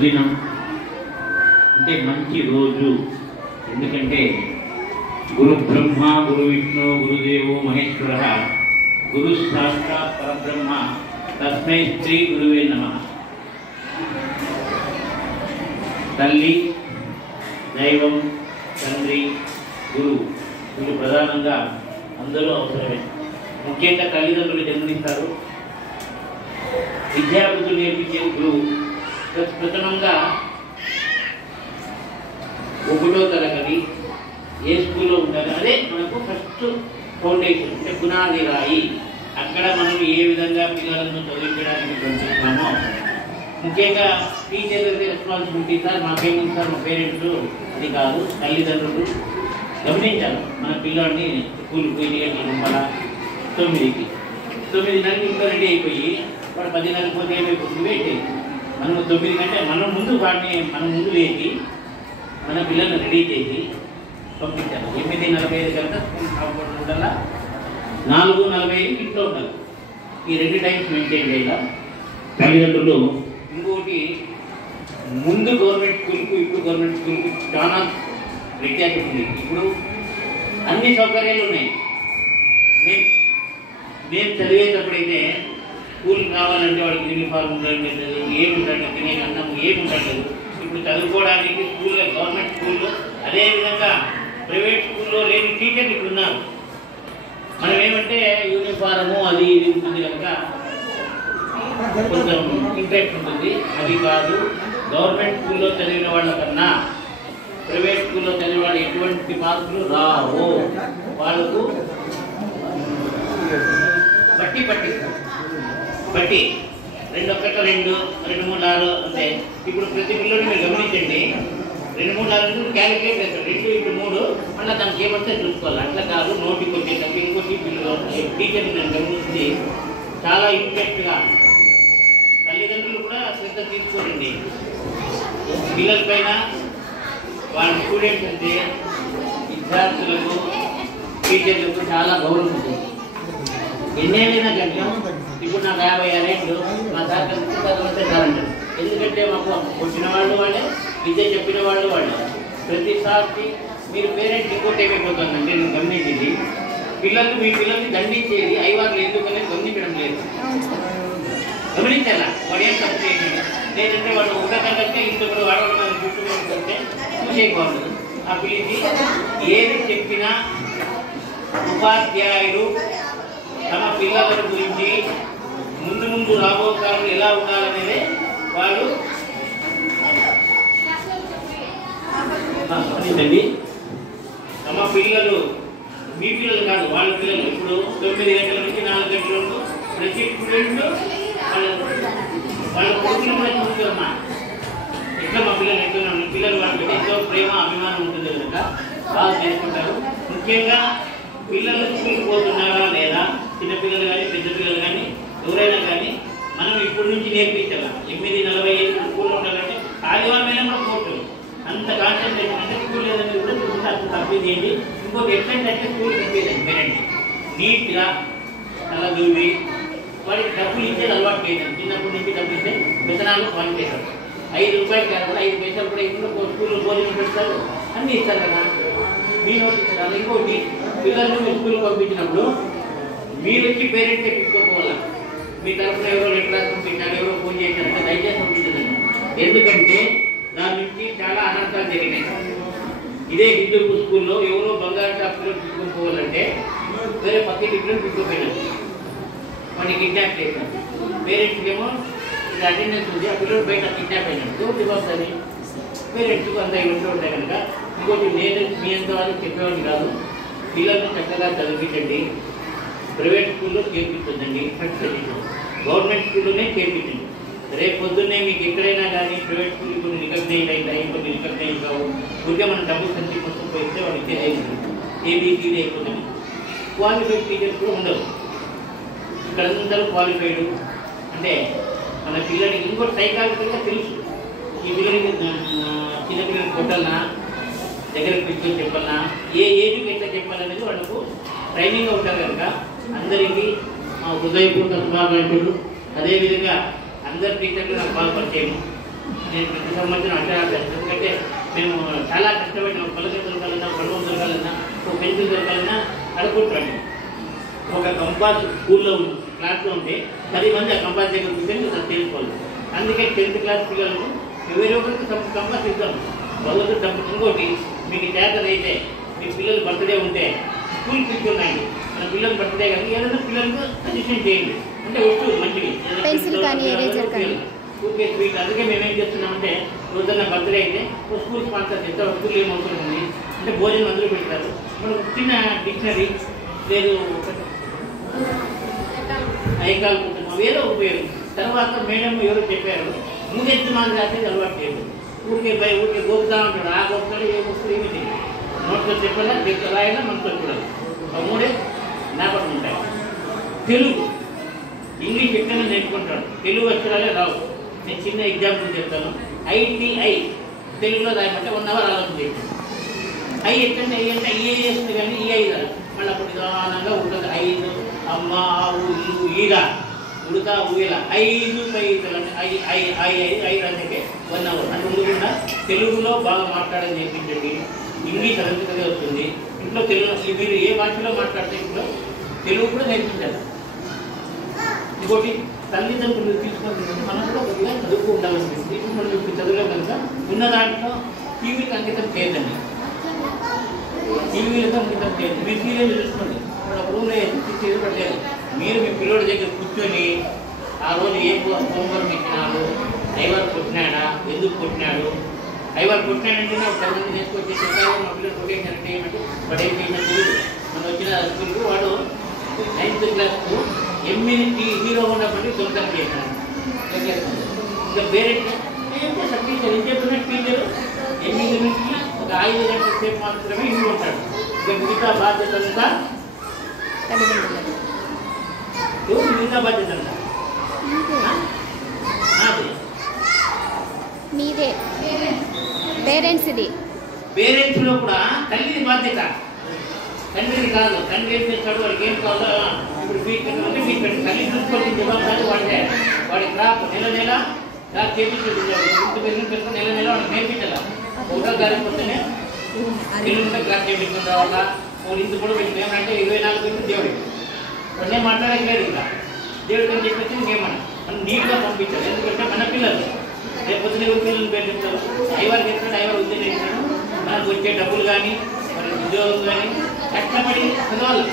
సుదినం అంటే మంచి రోజు. ఎందుకంటే గురు బ్రహ్మ గురు విష్ణు గురుదేవో మహేశ్వర గురు సాక్షాత్ పరబ్రహ్మ తస్మై శ్రీ గురువే నమః. తల్లి, దైవం, తండ్రి, గురువు వీళ్ళు ప్రధానంగా అందరూ అవసరమే. ముఖ్యంగా తల్లిదండ్రులు జన్మనిస్తారు. విద్యాబుద్ధులు నేర్పించే గురువు ప్రథమంగా 1వ తరగతి ఏ స్కూల్లో ఉండాలి, అదే మనకు ఫస్ట్ ఫౌండేషన్, అంటే పునాది రాయి. అక్కడ మనం ఏ విధంగా పిల్లలను చదివించడానికి పంపిస్తున్నామో, ముఖ్యంగా టీచర్లకి రెస్పాన్సిబిలిటీ. సార్ మాకేముంది సార్, మా పేరెంట్స్ అది కాదు, తల్లిదండ్రులు గమనించాలి. మన పిల్లల్ని స్కూల్కి పోయి 9కి 9:30 ఇంకా రెడీ అయిపోయి వాడు 10:30 పోతే ఏమైపోతుంది, వెయిట్ అయ్యి మనం 9 కంటే మనం ముందు లేచి మన పిల్లల్ని రెడీ చేసి పంపించాలి. 8:45 కనుక స్కూల్ కాంపౌండ్ ఉండాలా, 4:45 ఇంట్లో ఉండాలి. ఈ 2 టైమ్స్ మెయింటైన్ చేయాలి తల్లిదండ్రులు. ఇంకొకటి, ముందు గవర్నమెంట్ స్కూల్కు ఇప్పుడు గవర్నమెంట్ స్కూల్కు చాలా వ్యత్యాసం ఉంది. ఇప్పుడు అన్ని సౌకర్యాలు ఉన్నాయి. నేను చదివేటప్పుడైతే స్కూల్ కావాలంటే వాడికి యూనిఫార్మ్ ఉండట్లేదు, ఏముండట్లేదు, తినే అన్నం ఏముండట్లేదు. ఇప్పుడు చదువుకోవడానికి స్కూల్లో, గవర్నమెంట్ స్కూల్లో, అదేవిధంగా ప్రైవేట్ స్కూల్లో లేని టీచర్లు ఇప్పుడు ఉన్నారు. మనం ఏమంటే యూనిఫారము అది ఇది ఉంటుంది కనుక కొంచెం ఇంట్రెస్ట్ ఉంటుంది. అది కాదు, గవర్నమెంట్ స్కూల్లో చదివిన వాళ్ళకన్నా ప్రైవేట్ స్కూల్లో చదివిన వాళ్ళు ఎటువంటి మార్కులు రావు. వాళ్ళకు బట్టి 2 1 2 2 3 6 అంటే ఇప్పుడు ప్రతి పిల్లలు మీరు గమనించండి, 2 3 6 క్యాలిక్యులేట్ చేస్తారు. 2 into 3 మళ్ళీ దానికి ఏమొస్తే చూసుకోవాలి. అట్లా కాదు, నోటికి వచ్చేటప్పుడు ఇంకోటి పిల్లలు టీచర్ని నేను గమనించి చాలా ఇంట్రెస్ట్గా, తల్లిదండ్రులు కూడా శ్రద్ధ తీసుకోరండి పిల్లల పైన. వాళ్ళ స్టూడెంట్స్ అంటే విద్యార్థులకు, టీచర్లకు చాలా గౌరవం ఉంటుంది. ఎన్నేళ్ళైనా కంటే ఇప్పుడు నాకు 56 ఏళ్ళు, మా సార్ కలిసి అంటారు. ఎందుకంటే మాకు వచ్చిన వాళ్ళు వాళ్ళే, విద్య చెప్పిన వాళ్ళు వాళ్ళే. ప్రతిసారి మీరు పేరెంట్స్ ఇంకోటి ఏమైపోతుందంటే, నేను గమనించింది, మీ పిల్లల్ని దండించేది ఐవార్లు ఎందుకనే గమనించడం లేదు. గమనించాలా, వాడు ఏం తప్పు చేయండి. లేదంటే వాడు ఉండకంటే ఇంకొకరు వాడవాళ్ళు చూసుకుంటే చూసేయకూడదు. ఆ పిల్లకి ఏది చెప్పినా ఉపాధ్యాయులు తమ పిల్లల గురించి ముందు రాబో కాలం ఎలా ఉండాలనేది వాళ్ళు తమ పిల్లలు, మీ పిల్లలు కాదు వాళ్ళ పిల్లలు. ఇప్పుడు 9 గంటల నుంచి 4 గంటల వరకు ప్రతి స్టూడెంట్ వాళ్ళ కొడుకులు కూడా చూస్తున్నా. ఎట్లా మా పిల్లలు ఎట్లా పిల్లలు వాళ్ళకి ఎంతో ప్రేమ అభిమానం ఉంటుంది కనుక బాగా చేసుకుంటారు. ముఖ్యంగా పిల్లలు స్కూల్కి పోతున్నారా లేదా, చిన్నపిల్లలు కానీ పెద్ద పిల్లలు కానీ ఎవరైనా కానీ మనం ఇప్పటి నుంచి నేర్పించాలి. 8:45 స్కూల్లో ఉండాలంటే ఆదివారమైనా కూడా కోర్టు అంత కాన్సన్ట్రేషన్ అంటే స్కూల్ లేదని కూడా చూస్తే అంత తప్పించేయండి. ఇంకోటి ఎట్లంటే స్కూల్ పంపించండి పేరెంట్స్ నీట్గా అలా దూవి వాడికి డబ్బులు ఇచ్చేది అలవాటు చేయడం. చిన్నప్పటి నుంచి డబ్బులు ఇస్తే విత్తనాలు వాళ్ళు చేస్తారు. 5 రూపాయలు కాదు 5 పైసలు కూడా ఇంట్లో స్కూల్లో భోజనం పెడతారు, అన్నీ ఇస్తారు కదా. మీ నోటి ఇస్తారు. ఇంకోటి, పిల్లలను మీ స్కూల్కి పంపించినప్పుడు మీరు వచ్చి పేరెంట్స్ తెప్పించుకోవాలి. మీ తరఫున ఎవరో లెటర్ రాసి పంపించారు, ఎవరో ఫోన్ చేశారంటే దయచేసి పంపించదండి. ఎందుకంటే దాని నుంచి చాలా అనర్థాలు జరిగినాయి. ఇదే హిందూ స్కూల్లో ఎవరో బంగారు షాపులో తీసుకొని పోవాలంటే వేరే పక్కకి తీసుకుపోయినారు, వాడిని కిడ్నాప్ చేశారు. పేరెంట్స్కి ఏమో ఇది అటెండెన్స్ ఉంది, ఆ పిల్లలు బయట కిడ్నాప్ అయినారు. ఎవరు ఇవ్వాలి? పేరెంట్స్కు అంత ఇంట్లో ఉంటాయి కనుక. ఇంకోటి, నేను మీ అంత వాళ్ళకి చెప్పేవాడిని కాదు. పిల్లల్ని చక్కగా చదివించండి. ప్రైవేట్ స్కూల్లో చేర్పించండి, ఫస్ట్ గవర్నమెంట్ స్కూల్లోనే చేర్పించండి. రేపు పొద్దున్నే మీకు ఎక్కడైనా కానీ ప్రైవేట్ స్కూల్ కొన్ని రికగ్నైజ్ అవుతాయి, కొన్ని రికగ్నైజ్ కావు. ఊరికే మనం డబ్బులు సంచి మొత్తం పోయిస్తే వాడు ఇచ్చేది ఏబీసీడీ అయిపోతుంది. క్వాలిఫైడ్ టీచర్స్ కూడా ఉండవు. ఇక్కడ అందరూ క్వాలిఫైడ్ అంటే మన పిల్లలకి ఇంకోటి సైకాలజీగా తెలుసు. ఈ పిల్లలకి చిన్నపిల్లలకి కొట్టాలన్నా, దగ్గరకు పిచ్చుకొని చెప్పాలన్నా, ఏ ఏజ్కి ఎట్లా చెప్పాలనేది వాళ్ళకు ట్రైనింగ్ ఉంటారు కనుక అందరికీ హృదయపూర్వక శుభాకాంక్షలు. అదేవిధంగా అందరి టీచర్లు నాకు పాల్పరిచేయము. నేను ప్రతి సంవత్సరం అక్షరాభ్యాసం, ఎందుకంటే మేము చాలా కష్టపడిన పలక దొరకాలన్నా, పడవం దొరకాలన్నా, ఒక పెన్సిల్ దొరకాలన్నా అడుగుంటాను. ఒక కంపాస్ స్కూల్లో క్లాస్లో ఉంటే 10 మంది ఆ కంపాస్ దగ్గర కూర్చొని అది తెలుసుకోవాలి. అందుకే 10th క్లాస్ పిల్లలకు వేరే ఒకరికి కంపాస్ ఇద్దాం. వాళ్ళకు డబ్బు. ఇంకోటి మీకు చేతన అయితే మీ పిల్లలు బర్త్డే ఉంటే స్కూల్ కూర్చున్నాయండి, మన పిల్లలు బర్త్డే కానీ ఏదైనా పిల్లలకు సజెషన్ చేయండి. అంటే వస్తువు మంచివి ఊరికే స్వీట్. అందుకే మేమేం చేస్తున్నామంటే రోజున బర్త్డే అయితే ఒక స్కూల్ స్పాన్సర్ చేస్తే వస్తువులు ఏం అవసరం ఉంది అంటే భోజనం అందరూ పెడతారు. మనకు చిన్న డిక్షనరీ లేదు ఐకాల్ పుస్తకం ఏదో ఉపయోగం. తర్వాత మేడం ఎవరు చెప్పారు మూడెత్తు మాది రాసేది అలవాటు చేయదు. ఊరికే గోపుతా ఉంటాడు. ఆ గోపుతాడు ఏ వస్తువు ఏమి తెలియదు. నోట్తో చెప్పాలా, రాయాలా, మనతో చూడాలి. ఆ మూడే జ్ఞాపకం ఉంటాయి. తెలుగు ఇంగ్లీష్ ఎక్కడైనా నేర్చుకుంటాడు, తెలుగు అక్షరాలే రావు. నేను చిన్న ఎగ్జాంపుల్ చెప్తాను. ITI తెలుగులో రాయమంటే 1 అవర్ ఆలోచన చేయండి. ఐ ఎట్టండి, ఐ అంటే ఏ వేస్తుంది కానీ ఈఐ రాదు. మళ్ళీ అప్పుడు నిదానంగా ఉంటుంది. 5 అమ్మ ఆవు ఇల్లు ఈగా ఉడతా ఊయల 5 అంటే ఐ రాజకే 1 అవర్. అందుకుండా తెలుగులో బాగా మాట్లాడని నేర్పించండి. ఇంగ్లీష్ అదంతకదే వస్తుంది. ఇంట్లో తెలుగు మీరు ఏ భాషలో మాట్లాడితే ఇంట్లో తెలుగు కూడా నేర్పించాలి. ఇంకోటి తల్లిదండ్రులు తీసుకొని మనం కూడా కొద్దిగా చదువుకు ఉండాలనిపిస్తుంది. ఇప్పుడు మనం ఇప్పుడు చదువులో కనుక ఉన్న దాంట్లో టీవీకి అంకితం చేయదండి. టీవీలతో అంకితం చేయదు. మీరు సీరియల్ చూసుకోండి. ఇప్పుడు ఒక రూమ్లో పట్టలేదు. మీరు మీ పిల్లడి దగ్గర కూర్చొని ఆ రోజు ఏ హోంవర్క్ ఇచ్చినాడు, ఐవారు కొట్టినాడా, ఎందుకు కొట్టినాడు, ఐవారు కొట్టినాడంటే ఒక 10 మంది తీసుకొచ్చి చెప్పారు మా పిల్లలు కొట్టేసారంటే ఏమంటే వాడు ఏం చేసినా తెలియదు. మనం వచ్చిన స్కూల్కి వాడు 9th క్లాస్కు ఎమ్యూనిటీ హీరో ఉన్నప్పటి దొంగతనం చేశాను. ఇంకా వేరే ఏం చేస్తారు టీచర్ ఏం చెప్తున్నా టీచరు 8 నుంచి ఒక 5 గంటల సేపు మాత్రమే ఇంటి ఉంటాడు. ఇంకా మిగతా బాధ్యత అంతా మిగతా బాధ్యత అంతా మీదే. పేరెంట్స్లో కూడా తల్లిది బాధ్యత, తండ్రిది కాదు. తండ్రి ఏం చేస్తాడు, వాడికి ఏం కావాలో ఇప్పుడు ఫీజు పెట్టాలంటే ఫీజు పెట్టాలి. తల్లి చూసుకోవాల్సిన జవాబారి వాడితే. వాడి క్రాప్ నెల క్రాప్ చేపించాడు. ఇంటి పెరిగిన నెల వాడికి నేర్పించాలి. ఒకటో తారీఖు వస్తేనే పిల్లలుంటే క్రాప్ చేపించుకుని రావాలా. ఇంత కూడా పెట్టిన ఏమంటే 24 గంటలు దేవుడికి వాడినే మాట్లాడలేదు. ఇంకా దేవుడికి అని చెప్పేసి ఇంకేమన్నా మనం నీట్గా పంపించాలి. ఎందుకంటే మన పిల్లలు రేపొద్దు ఎవరి పిల్లలు పెట్టిస్తారు. ఐవారు చెప్తాడు, ఐవారు ఉద్యోగం చేస్తాడు. మనకు వచ్చే డబ్బులు కానీ మన ఉద్యోగం కానీ కష్టపడి చదవాలి.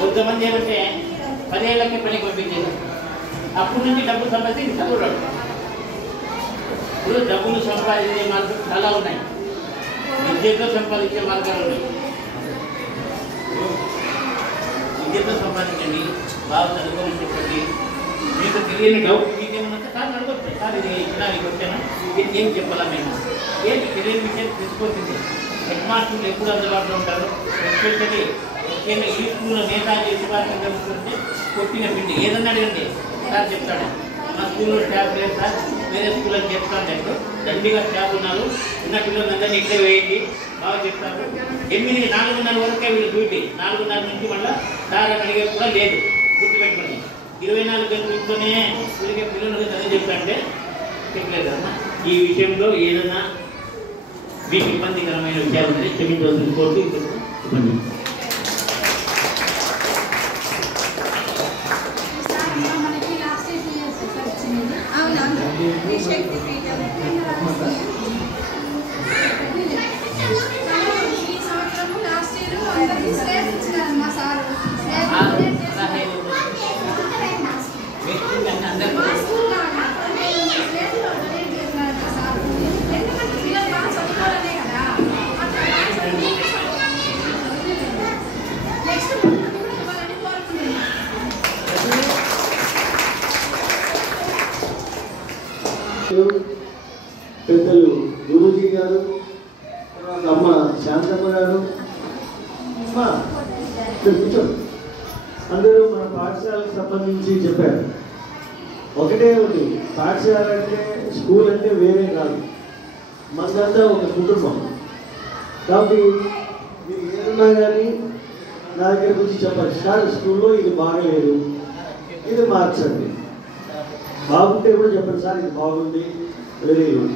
కొంతమంది ఏమంటే 10 ఏళ్ళకే పనికి పంపించేది. అప్పటి నుంచి డబ్బులు సంపాదించి చదువురాడు. ఇప్పుడు డబ్బులు సంపాదించే మార్గాలు చాలా ఉన్నాయి. విద్యతో సంపాదించే మార్గాలు ఉన్నాయి. విద్యతో సంపాదించండి, బాగా చదువుకోమని చెప్పండి. మీకు తెలియని డౌట్ మీకేమన్నా సార్ అడగొచ్చు. సార్ ఇది ఇచ్చినా ఇది వచ్చాను, దీనికి ఏం చెప్పాలా మేము ఏంటి తెలియని విషయం తెలుసుకోవచ్చు. హెడ్ మాస్టర్లు ఎప్పుడు అందుబాటులో ఉంటారు. ఎస్పెషల్లీ ముఖ్యంగా ఈ స్కూల్లో నేతాజీ శుభాష్ జరుగుతుంటే కొట్టిన పిండి ఏదన్నా అడగండి సార్ చెప్తాడు. మా స్కూల్లో స్టాఫ్ లేదు సార్, వేరే స్కూల్లో చెప్తాను. అంటే దండిగా స్టాఫ్ ఉన్నారు. చిన్న పిల్లలందరినీ ఇక్కడే వేయండి, బాగా చెప్తారు. 4:30 వరకే వీళ్ళు డ్యూటీ. 4:30 నుంచి మళ్ళీ సార్ అని అడిగే కూడా లేదు. గుర్తుపెట్టుకోండి. 24 గంటల ఇంట్లోనే వీళ్ళకి పిల్లలు చదివి చెప్తాంటే చెప్పలేదు కదమ్మా. ఈ విషయంలో ఏదైనా మీకు ఇబ్బందికరమైన విషయాలు ఉంటే క్షమించవలసిన కోర్టు ఇబ్బంది. పెద్దలు గురూజీ గారు, తర్వాత అమ్మ శాంతమ్మ గారు, అందరూ మన పాఠశాలకు సంబంధించి చెప్పారు. ఒకటే ఉంది, పాఠశాల అంటే స్కూల్ అంటే వేరే కాదు, మనదంతా ఒక కుటుంబం. కాబట్టి మీరు ఏదన్నా కానీ నా దగ్గర గురించి చెప్పండి. సార్ స్కూల్లో ఇది బాగలేదు, ఇది మార్చండి. బాగుంటే కూడా చెప్పండి సార్ ఇది బాగుంది, వెరీ గుడ్.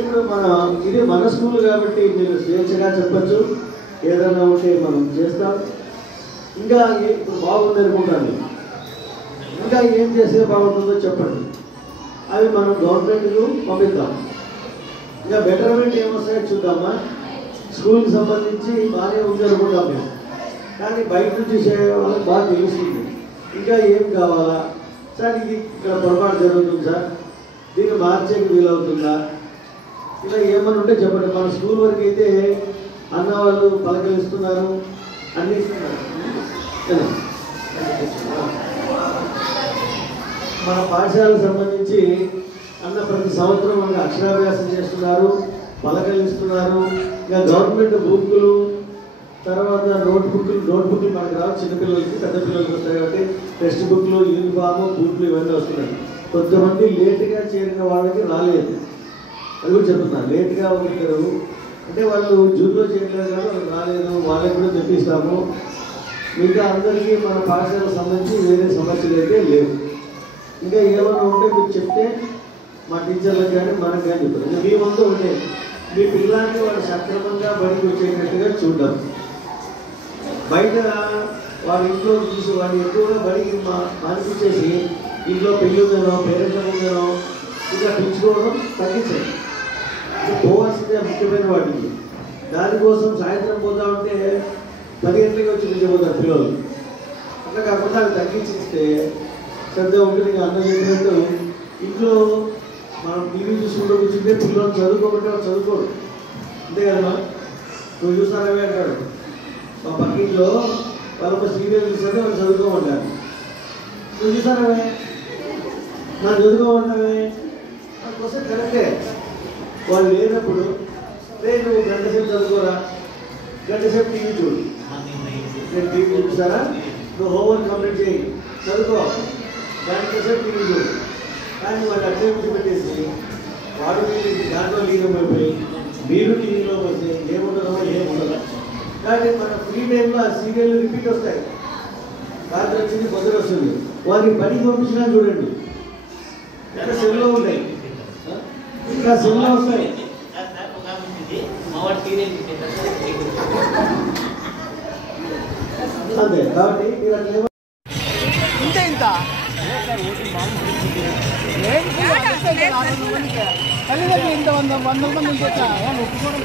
ఇప్పుడు మనం ఇది మన స్కూల్ కాబట్టి మీరు స్వేచ్ఛగా చెప్పచ్చు, ఏదైనా ఉంటే మనం చేస్తాం. ఇంకా ఇప్పుడు బాగుంది అనుకుంటాను, ఇంకా ఏం చేస్తే బాగుంటుందో చెప్పండి, అవి మనం గవర్నమెంట్కు పంపిద్దాం. ఇంకా బెటర్మెంట్ ఏమొస్తాయో చూద్దామా. స్కూల్కి సంబంధించి బాగానే ఉంది అనుకుంటాం మేము, కానీ బయట నుంచి వాళ్ళకి బాగా తెలుస్తుంది. ఇంకా ఏం కావాలా సార్, ఇది ఇక్కడ పొరపాటు జరుగుతుంది సార్, దీన్ని మార్చేకి వీలవుతుందా, ఇలా ఏమన్నా ఉంటే చెప్పండి. మన స్కూల్ వరకు అయితే అన్నవాళ్ళు పలకలిస్తున్నారు, అన్ని ఇస్తున్నారు. మన పాఠశాలకు సంబంధించి అన్న ప్రతి సంవత్సరం మనకు అక్షరాభ్యాసం చేస్తున్నారు, పలకలిస్తున్నారు. ఇంకా గవర్నమెంట్ బుక్కులు, తర్వాత నోట్ బుక్లు మనకు రావు, చిన్నపిల్లలకి పెద్ద పిల్లలకి వస్తాయి కాబట్టి టెక్స్ట్ బుక్లు, యూనిఫాము, బూట్లు ఇవన్నీ వస్తున్నాయి. కొంతమంది లేటుగా చేరిన వాళ్ళకి రాలేదు, అది కూడా చెప్తున్నారు. లేటుగా ఉంటారు అంటే వాళ్ళు జూన్లో చేయలేదు కానీ వాళ్ళకి రాలేదు, వాళ్ళకి కూడా తెప్పిస్తాము. మిగతా అందరికీ మన పాఠశాలకు సంబంధించి వేరే సమస్యలు అయితే లేవు. ఇంకా ఏమైనా ఉంటే మీరు చెప్తే మా టీచర్లకు కానీ మనకు కానీ చెప్తారు. మీ వంతు ఉంటే మీ పిల్లల్ని వాళ్ళు సక్రమంగా బడికి వచ్చేటట్టుగా చూద్దాం. బయట వాళ్ళ ఇంట్లో చూసి వాళ్ళు ఎక్కువగా బడికి మానిపించేసి ఇంట్లో పెళ్ళి ఉందనో పేరెంట్ల ఉందనో ఇంకా పిలుచుకోవడం తగ్గించండి. పోవాల్సిందే ముఖ్యమైన వాటికి. దానికోసం సాయంత్రం పోతా ఉంటే 10 గంటలకి వచ్చి పిలిచిపోతారు పిల్లలు. అట్లా కాకుండా అవి తగ్గించిస్తే శ్రద్ధ ఉంటుంది. అన్నం చెప్పినట్టు ఇంట్లో మనం టీవీ చూసుకుంటూ కూర్చుంటే పిల్లలు చదువుకోమంటే వాళ్ళు చదువుకోరు, అంతే కదమ్మా. నువ్వు చూసానవే అంటాడు మా పక్కింట్లో, వాళ్ళ సీరియల్ చూస్తుంటే వాళ్ళు చదువుకోమంటారు. నువ్వు చూసానవే నాకు చదువుకోమంటావే, దానికోసం కరెక్టే. వాళ్ళు లేనప్పుడు నువ్వు గంట సేపు చదువుకోరా, గంట సేపు టీవీ చూడు. నేను టీవీ చూపిస్తారా, నువ్వు హోంవర్క్ కంప్లీట్ చేయి, చదువుకో, గంట సేపు టీవీ చూడు. కానీ వాళ్ళు అట్లే పెట్టేసి వాడు మీరు దాంట్లో లీనమైపోయి మీరు టీవీలో వస్తే ఏముండదో ఏముండదు. కానీ మన ఫ్రీ టైంలో ఆ సీరియల్ రిపీట్ వస్తాయి. రాత్రి వచ్చింది పొద్దున వస్తుంది, వారికి పనికి పంపించినా చూడండి. ఇంకా సెల్లో ఉన్నాయి, ఇంకా సెల్లో వస్తాయి. అదే కాబట్టి మీరు అట్లా ఇంత తల్లిదండ్రులు ఇంత 100 మంది వచ్చా ఒప్పుకోవడం